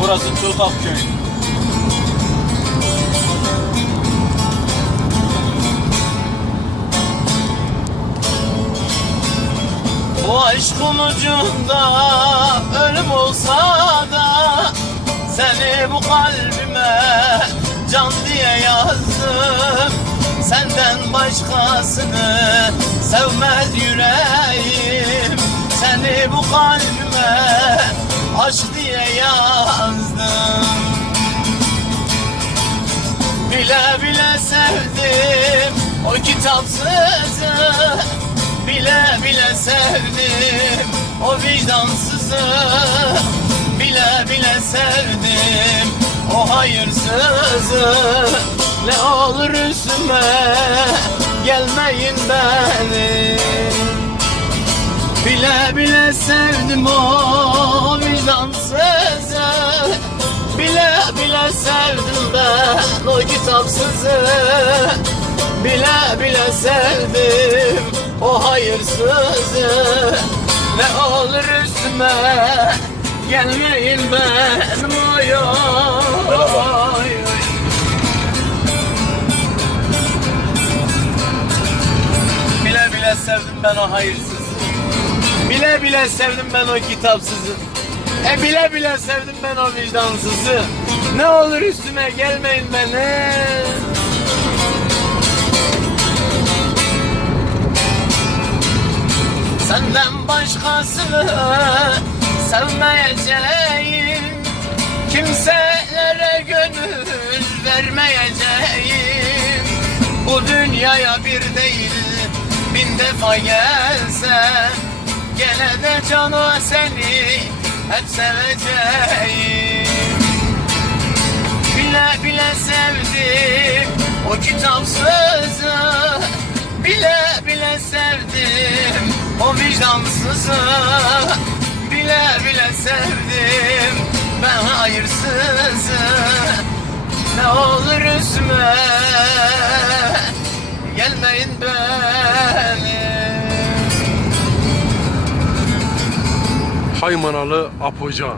Burası Tutak Köyü. Bu aşkın ucunda ölüm olsa da Seni bu kalbime can diye yazdım Senden başkasını sevmez yüreğim Seni bu kalbime aşk diye sevdim. O kitapsızı Bile bile sevdim. O vicdansızı Bile bile sevdim. O hayırsızı Ne olur üstüme gelmeyin benim Bile bile sevdim o vicdansızı Bile bile sevdim ben kitapsızı Bile bile sevdim. O hayırsızı Ne olur üstüme gelmeyin oy oy Bile bile sevdim ben o hayırsızı. Bile bile sevdim ben o kitapsızı. E bile bile sevdim ben o vicdansızı. Ne olur üstüme gelmeyin beni. Senden başkasını sevmeyeceğim. Kimselere gönül vermeyeceğim. Bu dünyaya bir değil bin defa gelsem Gene de canı seni hep seveceğim. Bile bile sevdim o kitapsızı. Bile bile sevdim o vicdansızı. Bile bile sevdim ben hayırsızı. Ne olur üstüme Haymanalı Apoca